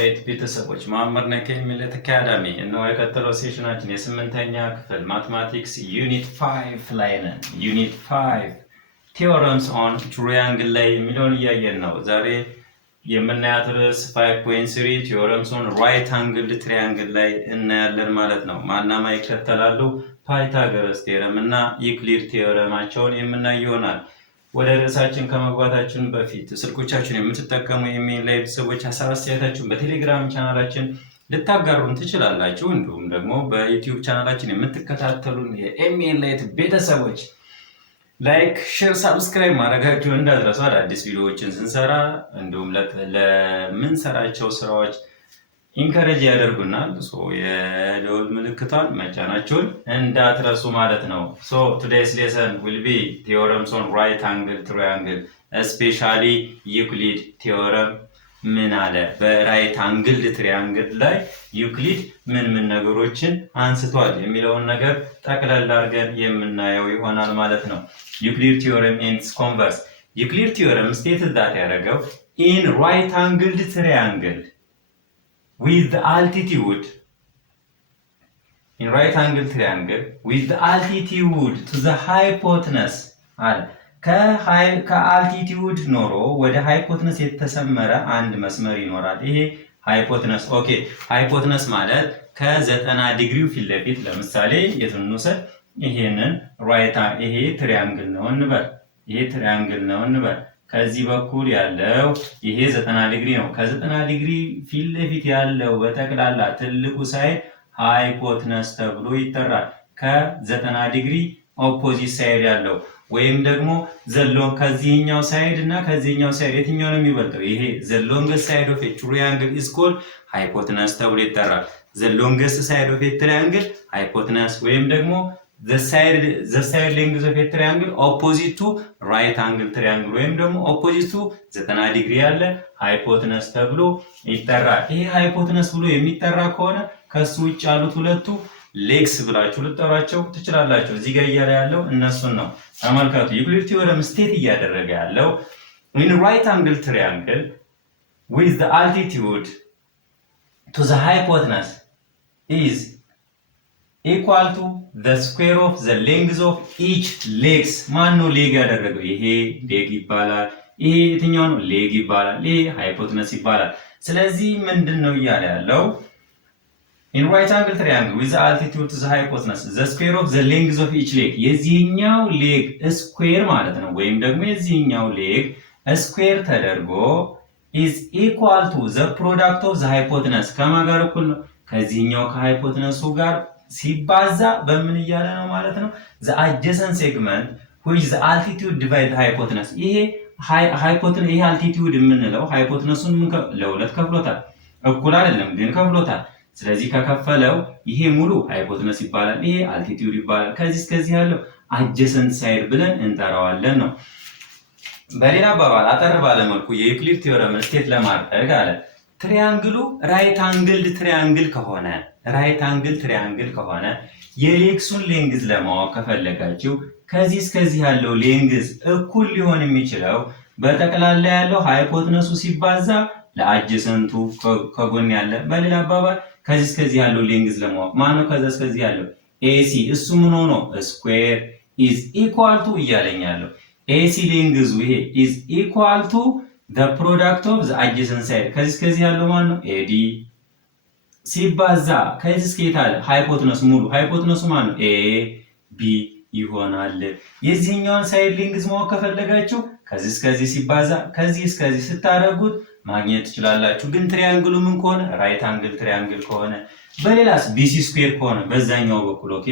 ኤንላይት ቤተሰቦች መሐመድ ነኝ ከሚለት አካዳሚ እነሆ የቀጠለው ሴሽናችን የስምንተኛ ክፍል ማትማቲክስ ዩኒት 5 ላይ ነን። ዩኒት 5 ቴዎረምስ ኦን ትራያንግል ላይ የሚለውን እያየን ነው። ዛሬ የምናያት ርዕስ 5.3 ቴዎረምስ ኦን ራይት አንግልድ ትራያንግል ላይ እናያለን ማለት ነው። ማናማ ይከተላሉ ፓይታጎረስ ቴዎረም እና ዩክሊድ ቴዎረማቸውን የምናይ ይሆናል። ወደ ርዕሳችን ከመግባታችን በፊት ስልኮቻችን የምትጠቀሙ የኢሜል ላይ ቤተሰቦች ሀሳብ አስተያየታችሁን በቴሌግራም ቻናላችን ልታጋሩን ትችላላችሁ። እንዲሁም ደግሞ በዩቲዩብ ቻናላችን የምትከታተሉን የኢሜል ላይ ቤተሰቦች ላይክ፣ ሼር፣ ሳብስክራይብ ማድረጋችሁን እንዳትረሱ። አዳዲስ ቪዲዮዎችን ስንሰራ እንዲሁም ለምንሰራቸው ስራዎች ኢንከሬጅ ያደርጉናል። የደወል ምልክቷን መጫናችሁን እንዳትረሱ ማለት ነው። ቱዴይስ ሌሰን ዊል ቢ ቴዎረምስ ኦን ራይት አንግል ትራያንግል ስፔሻሊ ዩክሊድ ቴዎረም ምን አለ? በራይት አንግል ትራያንግል ላይ ዩክሊድ ምን ነገሮችን አንስቷል የሚለውን ነገር ጠቅለል አድርገን የምናየው ይሆናል ማለት ነው። ዩክሊድ ቴዎረም ኤንድ ኮንቨርስ ዩክሊድ ቴዎረም ስቴት ዳት ያደረገው ኢን ራይት አንግል ትራያንግል with the altitude in right angle triangle with the altitude to the hypotenuse አለ። ከአልቲቲዩድ ኖሮ ወደ ሃይፖትነስ የተሰመረ አንድ መስመር ይኖራል። ይሄ ሃይፖትነስ ኦኬ። ሃይፖትነስ ማለት ከ90 ዲግሪው ፊት ለፊት ለምሳሌ የቱን እንውሰድ? ይሄንን ይሄ ትሪያንግል ነው እንበል። ይሄ ትሪያንግል ነው እንበል። ከዚህ በኩል ያለው ይሄ 90 ዲግሪ ነው። ከ90 ዲግሪ ፊት ለፊት ያለው በጠቅላላ ትልቁ ሳይድ ሃይፖትነስ ተብሎ ይጠራል። ከ90 ዲግሪ ኦፖዚት ሳይድ ያለው ወይም ደግሞ ከዚህኛው ሳይድ እና ከዚህኛው ሳይድ የትኛው ነው የሚበልጠው? ይሄ the longest side of a triangle is called hypotenuse ተብሎ ይጠራል። the longest side of a triangle hypotenuse ወይም ደግሞ the side length of a triangle opposite to right angle triangle ወይም ደግሞ opposite to 90 ዲግሪ ያለ ሃይፖትነስ ተብሎ ይጠራል። ይሄ ሃይፖትነስ ብሎ የሚጠራ ከሆነ ከሱ ውጭ ያሉት ሁለቱ ሌግስ ብላችሁ ልጠሯቸው ትችላላችሁ። እዚህ ጋር እያለ ያለው እነሱን ነው። ተመልከቱ። ዩክሊድ ቴዎረም ስቴት እያደረገ ያለው in right angle triangle with the altitude to the hypotenuse is equal to the square of the length of each legs። ማን ነው ሌግ ያደረገው? ይሄ ሌግ ይባላል። ይሄ የትኛው ነው? ሌግ ይባላል። ይሄ ሃይፖትነስ ይባላል። ስለዚህ ምንድነው እያለ ያለው? in right angle triangle with the altitude to the hypotenuse the square of the length of each leg የዚህኛው ሌግ ስኩዌር ማለት ነው። ወይም ደግሞ የዚህኛው ሌግ ስኩዌር ተደርጎ is equal to the product of the hypotenuse ከማን ጋር እኩል ነው? ከዚህኛው ከሃይፖትነሱ ጋር ሲባዛ በምን እያለ ነው ማለት ነው? the adjacent segment which the altitude divide the hypotenuse ይሄ ይሄ አልቲቲዩድ የምንለው ሃይፖትነሱን ለሁለት ከፍሎታል። እኩል አይደለም ግን ከፍሎታል። ስለዚህ ከከፈለው ይሄ ሙሉ ሃይፖትነስ ይባላል፣ ይሄ አልቲቲዩድ ይባላል። ከዚህ እስከዚህ ያለው adjacent side ብለን እንጠራዋለን ነው። በሌላ አባባል አጠር ባለ መልኩ የዩክሊድ ቴዎረም ስቴት ለማድረግ አለ ትሪያንግሉ ራይት አንግልድ ትሪያንግል ከሆነ የሌግሱን ሌንግዝ ለማወቅ ከፈለጋችሁ ከዚህ እስከዚህ ያለው ሌንግዝ እኩል ሊሆን የሚችለው በጠቅላላ ያለው ሃይፖትነሱ ሲባዛ ለአጀሰንቱ ከጎን ያለ። በሌላ አባባል ከዚህ እስከዚህ ያለው ሌንግዝ ለማወቅ ማነው ከዛ እስከዚህ ያለው ኤሲ እሱ ምን ሆኖ ስኩዌር is equal to እያለኛለሁ። ኤሲ ሌንግዙ ይሄ is equal to the product of the adjacent side ከዚህ እስከዚህ ያለው ማን ነው? ኤዲ ሲባዛ ከዚህ እስከዚህ ያለ ሃይፖትነስ ሙሉ ሃይፖትነሱ ማን ነው? ኤ ቢ ይሆናል። የዚህኛውን ሳይድ ሌንግዝ ማወቅ ከፈለጋችሁ ከዚህ እስከዚህ ሲባዛ ከዚህ እስከዚህ ስታደርጉት ማግኘት ትችላላችሁ። ግን ትሪያንግሉ ምን ከሆነ ራይት አንግል ትሪያንግል ከሆነ በሌላስ ቢሲ ስኩዌር ከሆነ በዛኛው በኩል ኦኬ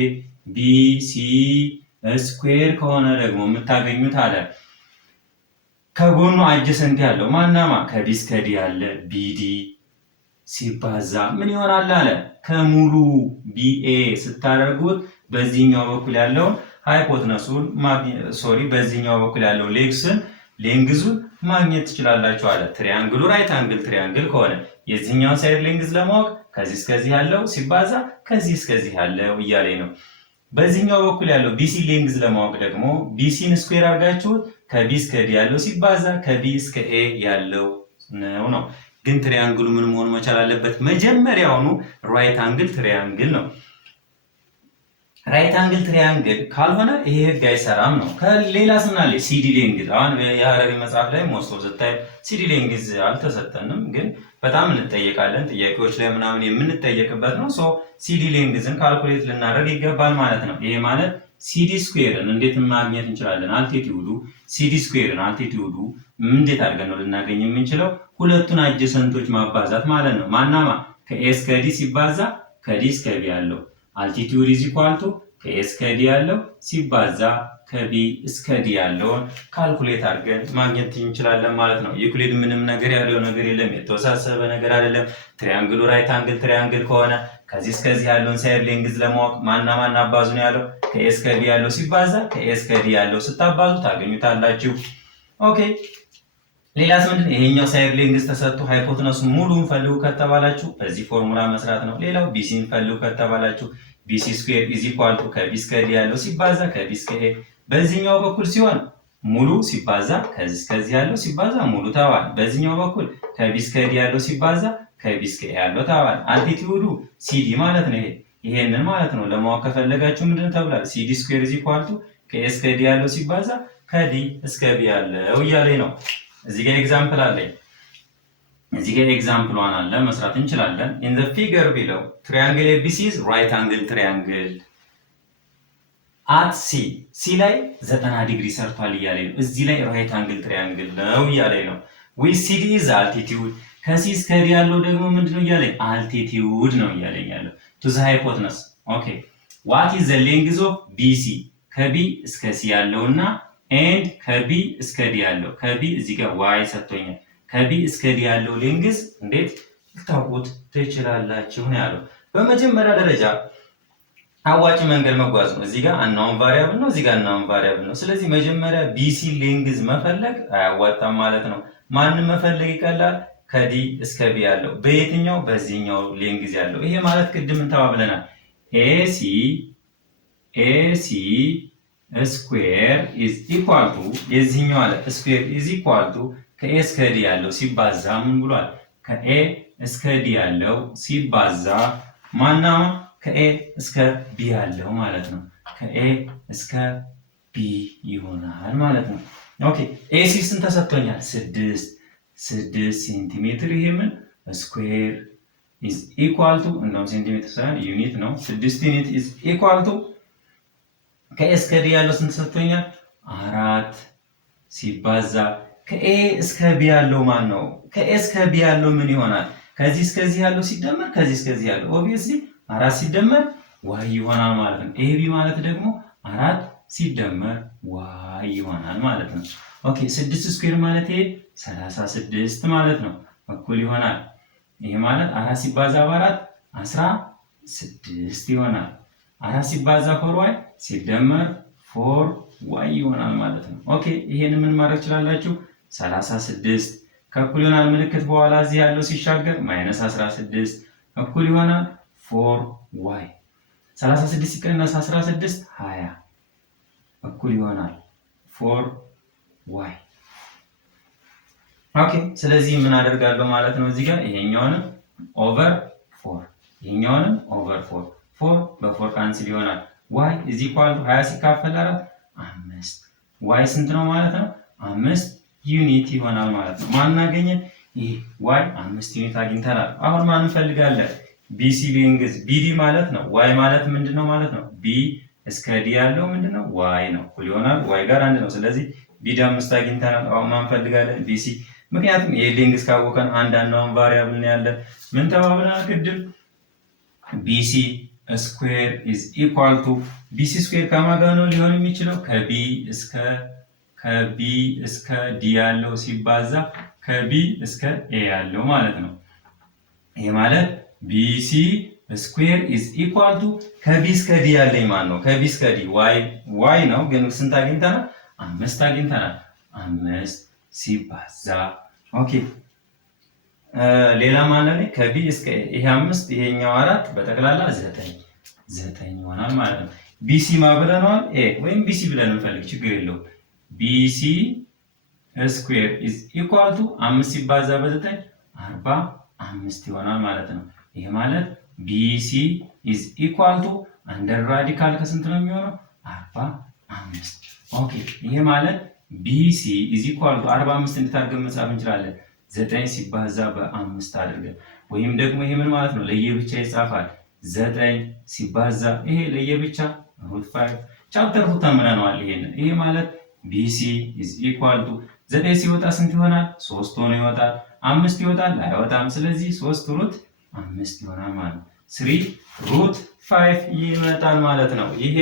ቢሲ ስኩዌር ከሆነ ደግሞ የምታገኙት አለ ከጎኑ አጀሰንት ያለው ማናማ ከዲ እስከ ዲ ያለ ቢዲ ሲባዛ ምን ይሆናል አለ ከሙሉ ቢኤ ስታደርጉት በዚህኛው በኩል ያለው ሃይፖትነሱን በዚህኛው በኩል ያለው ሌንግዙን ማግኘት ትችላላችሁ አለ። ትሪያንግሉ ራይት አንግል ትሪያንግል ከሆነ የዚህኛው ሳይድ ሌንግዝ ለማወቅ ከዚህ እስከዚህ ያለው ሲባዛ ከዚህ እስከዚህ ያለው እያለኝ ነው። በዚህኛው በኩል ያለው ቢሲ ሌንግዝ ለማወቅ ደግሞ ቢሲን ስኩዌር አድርጋችሁት ከቢ እስከ ዲ ያለው ሲባዛ ከቢ እስከ ኤ ያለው ነው። ግን ትሪያንግሉ ምን መሆን መቻል አለበት? መጀመሪያውኑ ራይት አንግል ትሪያንግል ነው። ራይት አንግል ትሪያንግል ካልሆነ ይሄ ህግ አይሰራም ነው። ከሌላ ስም አለ ሲዲ ሌንግዝ። አሁን የሀረሪ መጽሐፍ ላይ ሞስቶ ዘታይ ሲዲ ሌንግዝ አልተሰጠንም፣ ግን በጣም እንጠየቃለን። ጥያቄዎች ላይ ምናምን የምንጠየቅበት ነው። ሶ ሲዲ ሌንግዝን ካልኩሌት ልናደርግ ይገባል ማለት ነው። ይሄ ማለት ሲዲ ስኩዌርን እንዴት ማግኘት እንችላለን? አልቲቲዩዱ ሲዲ ስኩዌርን አልቲቲዩዱ እንዴት አድርገን ነው ልናገኝ የምንችለው? ሁለቱን አጀሰንቶች ማባዛት ማለት ነው። ማናማ ከኤ እስከ ዲ ሲባዛ ከዲ እስከ ቢ ያለው አልቲቲዩድ ኢዝ ኢኳል ቱ ከኤ እስከ ዲ ያለው ሲባዛ ከቢ እስከ ዲ ያለውን ካልኩሌት አድርገን ማግኘት እንችላለን ማለት ነው። ዩክሊድ ምንም ነገር ያለው ነገር የለም፣ የተወሳሰበ ነገር አይደለም። ትሪያንግሉ ራይት አንግል ትሪያንግል ከሆነ ከዚህ እስከዚህ ያለውን ሳይድ ሌንግዝ ለማወቅ ማና አባዙ ነው ያለው። ከኤ እስከ ዲ ያለው ሲባዛ ከኤ እስከ ዲ ያለው ስታባዙ ታገኙታላችሁ። ኦኬ ሌላስ ምንድን? ይሄኛው ሳይድ ሌንግዝ ተሰጥቶ ሃይፖቴነሱን ሙሉን ፈልጉ ከተባላችሁ በዚህ ፎርሙላ መስራት ነው። ሌላው ቢሲን ፈልጉ ከተባላችሁ ቢሲ ስኩዌር ኢዝ ኢኳል ቱ ከቢ እስከ ዲ ያለው ሲባዛ ከቢ እስከ ኤ፣ በዚህኛው በኩል ሲሆን ሙሉ ሲባዛ ከዚህ እስከዚህ ያለው ሲባዛ ሙሉ ተባለ። በዚህኛው በኩል ከቢ እስከ ዲ ያለው ሲባዛ ከቢ እስከ ኤ ያለው ተባለ። አልቲቲዩዱ ሲዲ ማለት ነው። ይሄንን ማለት ነው። ለማወቅ ከፈለጋችሁ ምንድነው ተብሏል? ሲዲ ስኩዌር ኢዝ ኢኳል ቱ ከኤ እስከ ዲ ያለው ሲባዛ ከዲ እስከ ቢ ያለው እያለኝ ነው። እዚህ ጋር ኤግዛምፕል አለኝ። እዚህ ጋር ኤግዛምፕል ዋን አለ መስራት እንችላለን። ኢን ዘ ፊገር ቢለው ትሪያንግል ኤቢሲ ኢዝ ራይት አንግል ትሪያንግል አት ሲ ላይ 90 ዲግሪ ሰርቷል እያለኝ ነው። እዚህ ላይ ራይት አንግል ትሪያንግል ነው እያለኝ ነው። ዊ ሲዲ ኢዝ አልቲቲዩድ ከሲ እስከ ዲ ያለው ደግሞ ምንድነው እያለኝ? አልቲቲዩድ ነው እያለኝ ያለው ቱ ዘ ሃይፖቴነስ። ኦኬ ዋት ኢዝ ዘ ሌንግዝ ኦፍ ቢሲ ከቢ እስከ ሲ ያለውና ኤንድ ከቢ እስከ ዲ ያለው ከቢ እዚህ ጋር ዋይ ሰጥቶኛል። ከቢ እስከ ዲ ያለው ሌንግዝ እንዴት ልታውቁት ትችላላችሁ ነው ያለው። በመጀመሪያ ደረጃ አዋጭ መንገድ መጓዝ ነው። እዚህ ጋር አናውን ቫሪያብል ነው፣ እዚህ ጋር አናውን ቫሪያብል ነው። ስለዚህ መጀመሪያ ቢሲ ሌንግዝ መፈለግ አያዋጣም ማለት ነው። ማንን መፈለግ ይቀላል? ከዲ እስከ ቢ ያለው በየትኛው? በዚህኛው ሌንግዝ ያለው። ይሄ ማለት ቅድም እንተባብለናል ኤሲ ስኩዌር ኢዝ ኢኳል ቱ የዚህኛው አለ ስኩዌር ኢዝ ኢኳል ቱ ከኤ እስከ ዲ ያለው ሲባዛ ምን ብሏል? ከኤ እስከ ዲ ያለው ሲባዛ ማናማ ከኤ እስከ ቢ ያለው ማለት ነው። ከኤ እስከ ቢ ይሆናል ማለት ነው። ኦኬ ኤሲ ስንት ተሰጥቶኛል? 6 ሴንቲሜትር። ይሄ ምን ስኩዌር ኢዝ ኢኳል ቱ እንደውም ሴንቲሜትር ሳይሆን ዩኒት ነው። 6 ዩኒት ኢዝ ኢኳል ቱ ከኤ እስከ ዲ ያለው ስንት ተሰጥቶኛል? 4 ሲባዛ ከኤ እስከ ቢ ያለው ማን ነው? ከኤ እስከ ቢ ያለው ምን ይሆናል? ከዚህ እስከዚህ ያለው ሲደመር ከዚህ እስከዚህ ያለው ኦብቪየስሊ 4 ሲደመር ዋይ ይሆናል ማለት ነው። ኤቢ ማለት ደግሞ 4 ሲደመር ዋይ ይሆናል ማለት ነው። ኦኬ 6 ስኩዌር ማለት ይሄ 36 ማለት ነው። እኩል ይሆናል ይሄ ማለት 4 ሲባዛ በ4 16 ይሆናል። 4 ሲባዛ ፎር ዋይ ሲደመር ፎር ዋይ ይሆናል ማለት ነው። ኦኬ ይሄን ምን ማድረግ ትችላላችሁ? 36 ከእኩል ይሆናል ምልክት በኋላ እዚህ ያለው ሲሻገር ማይነስ 16 እኩል ይሆናል 4 ዋይ 36 ሲቀነስ 16 20 እኩል ይሆናል 4 ዋይ። ኦኬ ስለዚህ ምን አደርጋለሁ ማለት ነው? እዚህ ጋር ይሄኛውንም ኦቨር 4 ይሄኛውንም ኦቨር 4 በ4 ካንስል ይሆናል። ዋይ ኢዝ ኢኳል ቱ 20 ሲካፈል 4 5 ዋይ ስንት ነው ማለት ነው? 5 ዩኒት ይሆናል ማለት ነው። ማን አገኘን? ይሄ ዋይ 5 ዩኒት አግኝተናል። አሁን ማን እንፈልጋለን? ቢሲ ሌንግዝ ቢዲ ማለት ነው። ዋይ ማለት ምንድነው ማለት ነው? ቢ እስከ ዲ ያለው ምንድነው? ዋይ ነው። እኩል ይሆናል ዋይ ጋር አንድ ነው። ስለዚህ ቢዲ 5 አግኝተናል። አሁን ማን እንፈልጋለን? ቢሲ። ምክንያቱም ይሄ ሌንግዝ ካወቀን አንዳንዳውን ቫሪያብል ነው ያለ። ምን ተባብለናል ቅድም? ቢሲ ስኩዌር ኢዝ ኢኳል ቱ ቢሲ ስኩዌር ከማን ጋር ነው ሊሆን የሚችለው? ከቢ እስከ ዲ ያለው ሲባዛ ከቢ እስከ ኤ ያለው ማለት ነው። ይሄ ማለት ቢሲ ስኩዌር ኢዝ ኢኳል ቱ ከቢ እስከ ዲ ያለኝ ማን ነው? ከቢ እስከ ዲ ዋይ ነው። ግን ስንት አግኝተናል? 5 አግኝተናል። 5 ሲባዛ ኦኬ ሌላ ማለት ነው ከቢ እስከ ይሄ 5 ይሄኛው 4 በጠቅላላ 9 ይሆናል ማለት ነው። ቢሲ ማብለናል ኤ ወይም ቢሲ ብለን እንፈልግ ችግር የለውም። ቢሲ ስኩዌር ኢዝ ኢኳል ቱ 5 ሲባዛ በ9 45 ይሆናል ማለት ነው። ይሄ ማለት BC is equal to አንደር ራዲካል ከስንት ነው የሚሆነው? 45። ኦኬ ይሄ ማለት BC is equal to 45 እንድታርገን መጻፍ እንችላለን። 9 ሲባዛ በ5 አድርገን ወይም ደግሞ ይሄ ምን ማለት ነው? ለየብቻ ይጻፋል። 9 ሲባዛ ይሄ ለየብቻ √5 ቻፕተር 2 ተምረናል። ይሄ ማለት BC is equal to 9 ሲወጣ ስንት ይሆናል? 3 ሆኖ ይወጣል። 5 ይወጣል? አይወጣም። ስለዚህ 3√5 ይሆናል ማለት ነው። 3√5 ይመጣል ማለት ነው። ይሄ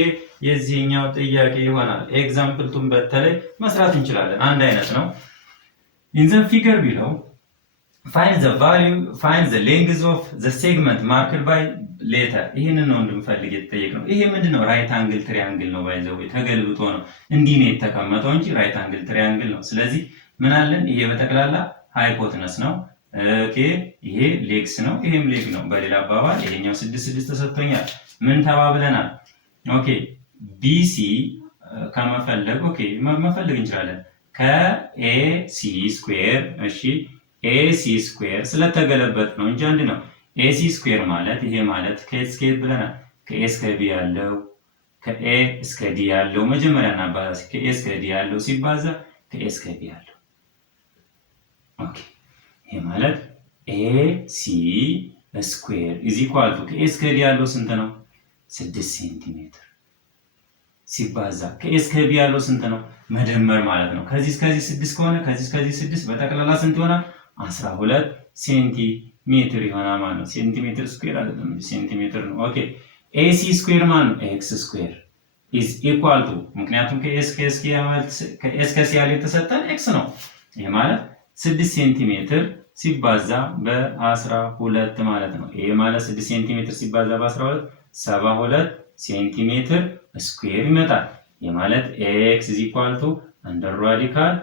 የዚህኛው ጥያቄ ይሆናል። ኤግዛምፕል ቱን በተለይ መስራት እንችላለን። አንድ አይነት ነው። in the figure below find the length of the segment marked by letter ይሄንን ነው እንድንፈልግ የተጠየቅነው። ይሄ ምንድነው? ራይት አንግል ትሪያንግል ነው። ባይዘው ተገልብጦ ነው እንዲህ ነው የተቀመጠው እንጂ ራይት አንግል ትሪያንግል ነው። ስለዚህ ምን አለን? ይሄ በጠቅላላ ሃይፖተነስ ነው። ኦኬ ይሄ ሌግስ ነው፣ ይሄም ሌግ ነው። በሌላ አባባል ይሄኛው 6 ተሰጥቶኛል። ምን ተባብለናል? ኦኬ BC ከመፈለግ መፈለግ እንችላለን ከAC ስኩዌር እሺ AC ስኩዌር ስለተገለበጥ ነው እንጂ አንድ ነው። AC ስኩዌር ማለት ይሄ ማለት ከኤስ እስከ ብለናል። ከኤ እስከ ቢ ያለው ከኤ እስከ ዲ ያለው መጀመሪያ እናባዛ ከኤ እስከ ዲ ያለው ሲባዛ ከኤ እስከ ቢ ያለው ኦኬ ይሄ ማለት AC ስኩዌር ኢዝ ኢኳል ቱ ከኤ እስከ ዲ ያለው ስንት ነው? 6 ሴንቲሜትር ሲባዛ ከኤ እስከ ቢ ያለው ስንት ነው? መደመር ማለት ነው። ከዚህ እስከዚህ 6 ከሆነ ከዚህ እስከዚህ 6 በጠቅላላ ስንት ይሆናል? 12 ሴንቲሜትር ይሆናል ማለት ነው። ሴንቲሜትር ስኩዌር አይደለም ሴንቲሜትር ነው። ኦኬ AC ስኩዌር ማለት ነው ኤክስ ስኩዌር ኢዝ ኢኳል ቱ ምክንያቱም ከኤስ ከሲ ያለ የተሰጠን ኤክስ ነው። ይሄ ማለት 6 ሴንቲሜትር ሲባዛ በ12 ማለት ነው። ይሄ ማለት 6 ሴንቲሜትር ሲባዛ በ12 72 ሴንቲሜትር ስኩዌር ይመጣል። ይሄ ማለት ኤክስ ኢዝ ኢኳል ቱ አንደር ራዲካል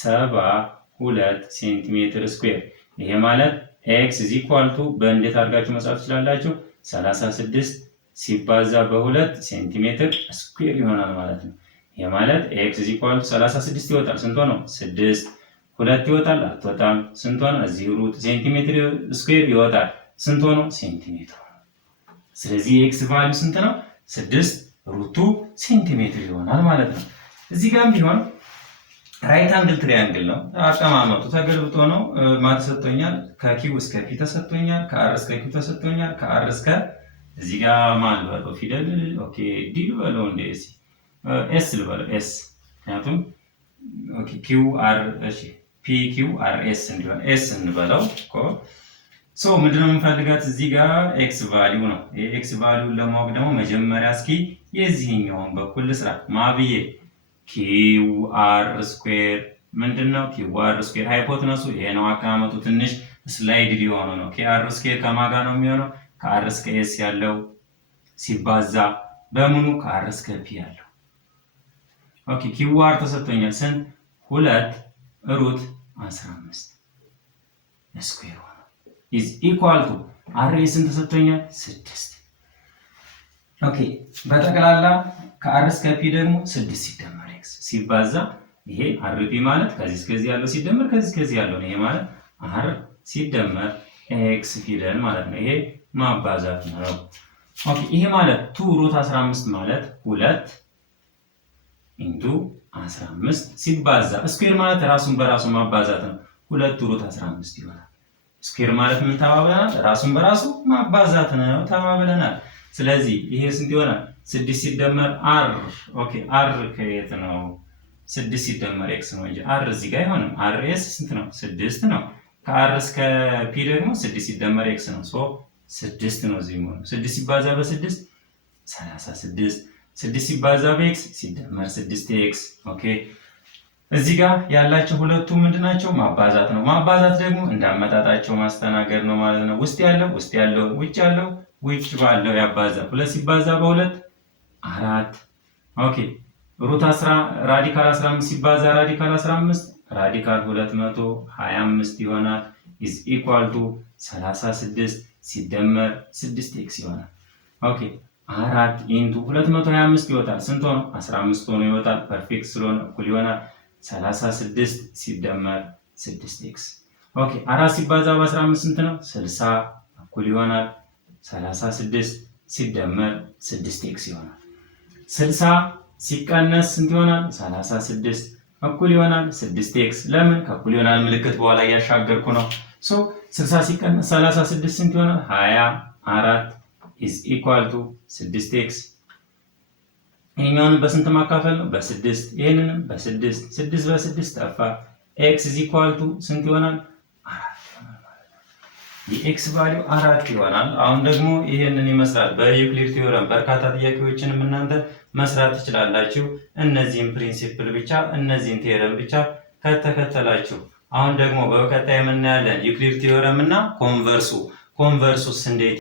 72 ሴንቲሜትር ስኩዌር። ይሄ ማለት ኤክስ ኢዝ ኢኳል ቱ በእንዴት አድርጋችሁ መጻፍ ትችላላችሁ? 36 ሲባዛ በ2 ሴንቲሜትር ስኩዌር ይሆናል ማለት ነው። ይሄ ማለት ኤክስ ኢዝ ኢኳል ቱ 36 ይወጣል። ስንት ነው? 6 2 ይወጣል። አትወጣም። ስንት ነው? እዚህ ሩት ሴንቲሜትር ስኩዌር ይወጣል። ስንት ነው? ሴንቲሜትር። ስለዚህ ኤክስ ቫልዩ ስንት ነው? 6 ሩቱ ሴንቲሜትር ይሆናል ማለት ነው። እዚህ ጋርም ቢሆን ራይት አንግል ትሪያንግል ነው። አቀማመጡ ተገልብጦ ነው። ተሰጥቶኛል ከኪው እስከ ፒ ተሰጥቶኛል፣ ከአር እስከ ኪው ተሰጥቶኛል፣ ከአር እስከ እዚህ ጋር ማን ልበለው ፊደል ኦኬ ዲ ልበለው እንደ ኤስ ልበለው ኤስ ምክንያቱም ኦኬ ኪው አር እሺ ፒ ኪው አር ኤስ እንዲሆን ኤስ እንበለው እኮ ሶ ምንድነው የምንፈልጋት እዚህ ጋር ኤክስ ቫልዩ ነው። ኤክስ ቫልዩን ለማወቅ ደግሞ መጀመሪያ እስኪ የዚህኛውን በኩል ልስራ ማብዬ ኪው አር ስኩዌር ምንድነው? ኪው አር ስኩዌር ሃይፖተነሱ ይሄ ነው። አቀማመጡ ትንሽ ስላይድ ሊሆን ነው። ኪው አር ስኩዌር ከማጋ ነው የሚሆነው? ከአር እስከ ኤስ ያለው ሲባዛ በምኑ ከአር እስከ ፒ ያለው። ኦኬ ኪው አር ተሰጥቶኛል ስንት? 2 ሩት 15 ስኩዌር ሆነ ኢዝ ኢኳል ቱ አር ስንት ተሰጥቶኛል? 6 ኦኬ በጠቅላላ ከአር እስከ ፒ ደግሞ 6 ሲደመር ኤክስ ሲባዛ ይሄ አር ፒ ማለት ከዚህ እስከዚህ ያለው ሲደመር ከዚህ እስከዚህ ያለው ነው። ይሄ ማለት አር ሲደመር ኤክስ ፊደል ማለት ነው። ይሄ ማባዛት ነው። ኦኬ ይሄ ማለት 2 ሩት 15 ማለት 2 ኢንቱ 15 ሲባዛ ስኩዌር ማለት ራሱን በራሱ ማባዛት ነው። 2 ሩት 15 ይሆናል። ስኩዌር ማለት ምን ተባብለናል? ራሱን በራሱ ማባዛት ነው ተባብለናል። ስለዚህ ይሄ ስንት ይሆናል? 6 ሲደመር አር ኦኬ አር ከየት ነው? 6 ሲደመር ኤክስ ነው እንጂ አር እዚህ ጋር አይሆንም። አር ኤስ ስንት ነው? 6 ነው። ከአር እስከ ፒ ደግሞ 6 ሲደመር ኤክስ ነው። ሶ 6 ነው እዚህ ማለት 6 ሲባዛ በ6 36 6 ሲባዛ በኤክስ ሲደመር 6 ኤክስ ኦኬ። እዚህ ጋር ያላቸው ሁለቱ ምንድናቸው? ማባዛት ነው። ማባዛት ደግሞ እንዳመጣጣቸው ማስተናገድ ነው ማለት ነው። ውስጥ ያለው ውጭ ያለው ውጭ ባለው ያባዛ 2 ሲባዛ በ2 4 ኦኬ። ሩት 10 ራዲካል 15 ሲባዛ ራዲካል 15 ራዲካል 225 ይሆናል ኢዝ ኢኳል ቱ 36 ሲደመር 6 ኤክስ ይሆናል። ኦኬ 4 ኢንቱ 225 ይወጣል። ስንት ሆኖ? 15 ሆኖ ይወጣል። ፐርፌክት ስለሆነ እኩል ይሆናል 36 ሲደመር 6 ኤክስ ኦኬ 4 ሲባዛ በ15 ስንት ነው? 60 እኩል ይሆናል 36 ሲደመር 6x ይሆናል። 60 ሲቀነስ ስንት ይሆናል? 36 እኩል ይሆናል 6x። ለምን ከእኩል ይሆናል ምልክት በኋላ እያሻገርኩ ነው። 60 ሲቀነስ 36 ስንት ይሆናል? 24 is equal to 6x። ይሄኛውን በስንት ማካፈል ነው? በ6። ይሄንንም በ6 6 በ6 ጠፋ። x is equal to ስንት ይሆናል? 4 ይሆናል ማለት ነው። የኤክስ ቫልዩ 4 ይሆናል። አሁን ደግሞ ይሄንን ይመስላል። በዩክሊድ ቲዮረም በርካታ ጥያቄዎችንም እናንተ መስራት ትችላላችሁ። እነዚህን ፕሪንሲፕል ብቻ እነዚህን ቲዮረም ብቻ ከተከተላችሁ። አሁን ደግሞ በቀጣይ የምናያለን ዩክሊድ ቲዮረም እና ኮንቨርሱስ እንዴት